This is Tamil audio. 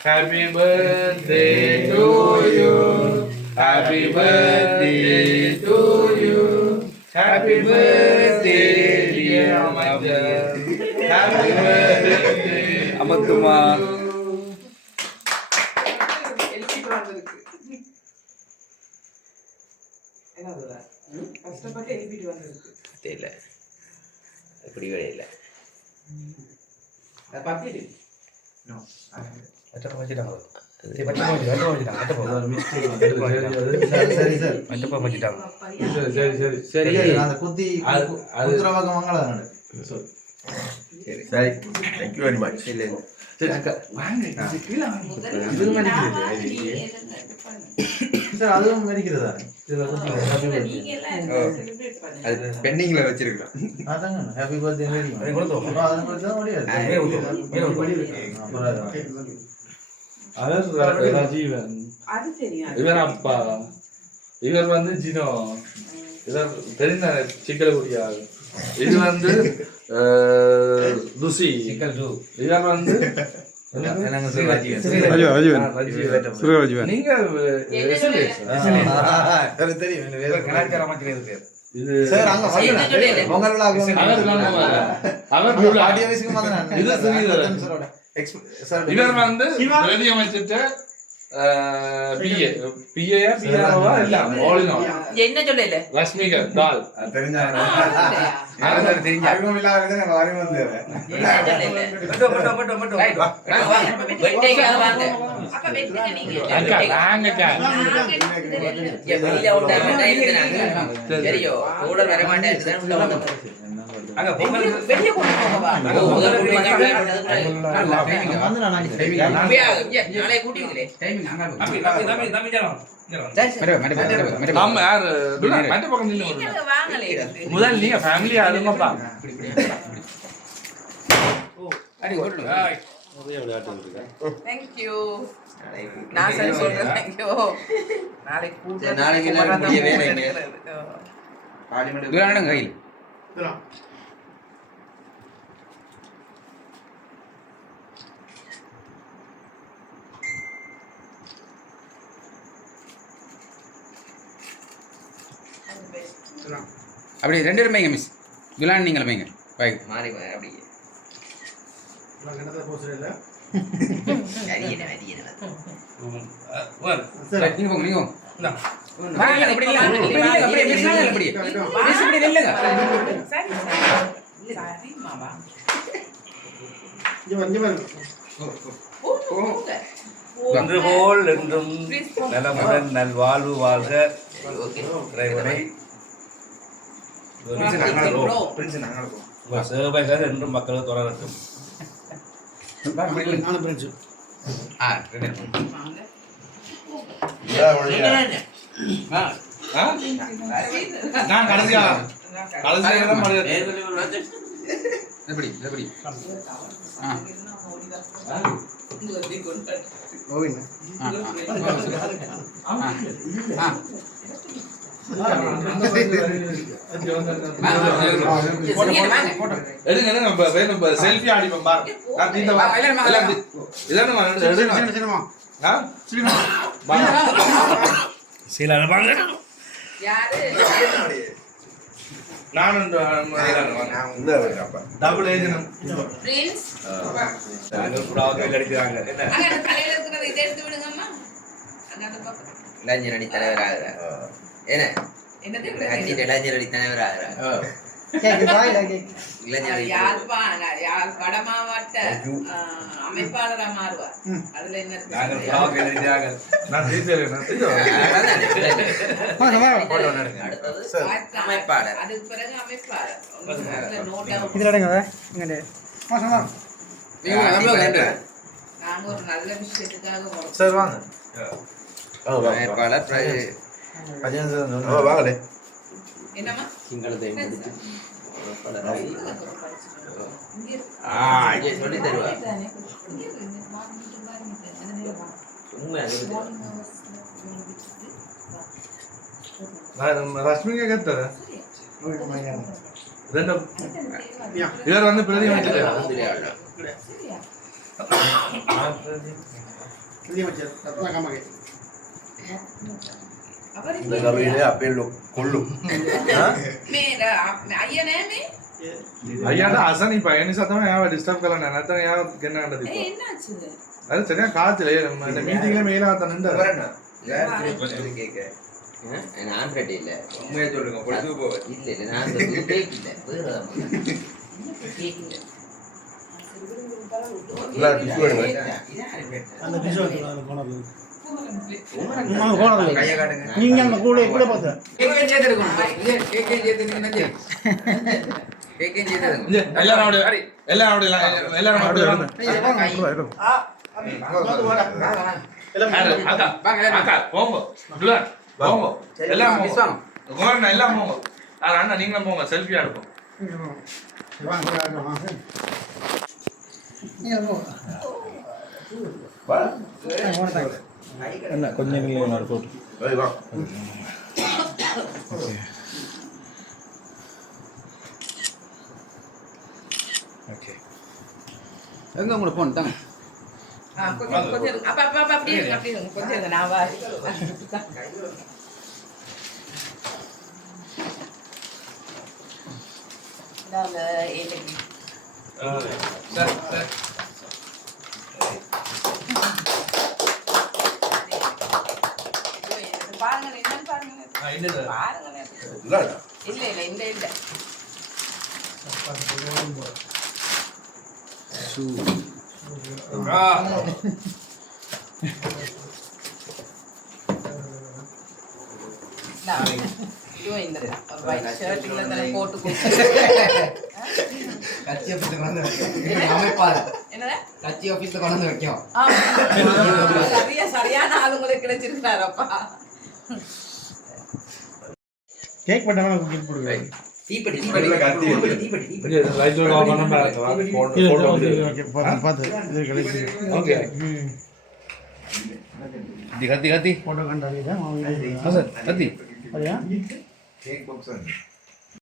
Happy birthday to you. Happy birthday to you. Happy birthday dear Amanda. Happy birthday அமத்துமா. தெரியல எப்படி இல்லை சரி தேங்க்யூ வெரி மச் சார் அதுவும் மதிக்கிறதா அது பெண்டிங்ல வச்சிருக்கோம் அதாங்க ஹாப்பி பர்த்டே ராஜீவன் இவர் அப்பா இவர் வந்து ஜினோ இவர் தெரிந்த சிக்கலகுடியா இது வந்து ருசி இவர் வந்து நீங்க இவர் வந்து அமைச்சிட்ட என்ன சொல்லல ரஷ்மிகா டால் முதல் நீங்க ஃபேமிலியா அழுங்கப்பா தேங்க்யூ நான் சரி சொல்றேன் தேங்க்யூ நாளைக்கு கையில் அப்படி ரெண்டு பேரும் வைங்க மிஸ் குலான் நீங்கள் வைங்க பாய் மாறி அப்படியே நீங்க போங்க நீங்க ஒன்று போல் என்றும் நலமுடன் நல்வாழ்வு வாழ்க இறைவனை சேவைகள் என்றும் மக்கள் தொடரட்டும். நான் கடைசியா எப்படி எப்படி செல்ஃபி ஆடிப்போம் பாரு டபுள் ஏஜென்ட் இளைஞர் அணி தலைவர் ஆகிறார். என்ன இளைஞர் அணி தலைவர் ஆகிறார். வடமாவட்ட அமைப்பாளரா மாறுவார். அதுல என்ன அமைப்பாளர், அதுக்கு பிறகு அமைப்பாளர். நாங்க ஒரு நல்ல விஷயத்துக்காக வாங்கலே என்னமா சொல்லி தருவா ரஷ்மிகா கேட்டார இவர் வந்து பிரதி அமைச்சர் இந்த கவியிலே அப்பேலு கொள்ளு අයියාට අසනීපයි. ඒ නිසා තමයි යාව ඩිස්ටර්බ් කරලා නැහැ. නැත්නම් යාව ගෙන්නන්න තිබ්බා. என்னாச்சு அது சரியா காய்ச்சல். இந்த மீட்டிங்ல மெயிலா தந்துட்டு வரணும். கேக்க நான் ரெடி இல்ல. உண்மையை சொல்லுங்க. பொழுது போ. இல்ல நான் கேக் இல்ல. வேற கேக் இல்ல. இல்ல டிஷ்யூ எடுங்க. அந்த டிஷ்யூ அந்த கோணர்ல கைய காட்டுங்க. நீங்க அந்த கூட இப்படி பாத்து கேக்கே சேத்துறோம். கேக்கே சேத்துறீங்க. கேக்கே சேத்துறோம். எல்லாரும் அப்படியே எல்லாரும் அக்கா போங்க துலான் போங்க எல்லாம் போங்க கோரன் எல்லாம் போங்க அண்ணா நீங்களும் போங்க செல்ஃபி எடுப்போம். என்ன கொஞ்சம் நீங்க ஒரு போட்டு ஏய் வா. ஓகே எங்க உங்களோட போன் தாங்க கொஞ்சம் அப்ப அப்படியே கொஞ்சம் இருங்க நான் வா நாங்க ஏலி சார் பாருங்க என்னன்னு பாருங்க என்னது பாருங்க இல்ல இல்ல இந்த இதுவும் இந்த ஒயிட் ஷர்ட் இல்ல போட்டு கட்சி ஆபீஸ்ல கொண்டு வைக்கும். அமைப்பாளர் என்னடா கட்சி ஆபீஸ்ல கொண்டு வைக்கும். சரியான ஆளுங்களுக்கு கிடைச்சிருக்காரப்பா. கேக் பண்ணாம குக்கிங் போடுங்க தீப்பெட்டி லைட் ஆஃப் பண்ண பாருங்க போட்டோ ஓகே பாத்து இது கிடைச்சு ஓகே கத்தி போட்டோ கண்டாலிதான் கத்தி சரியா கேக் பாக்ஸ்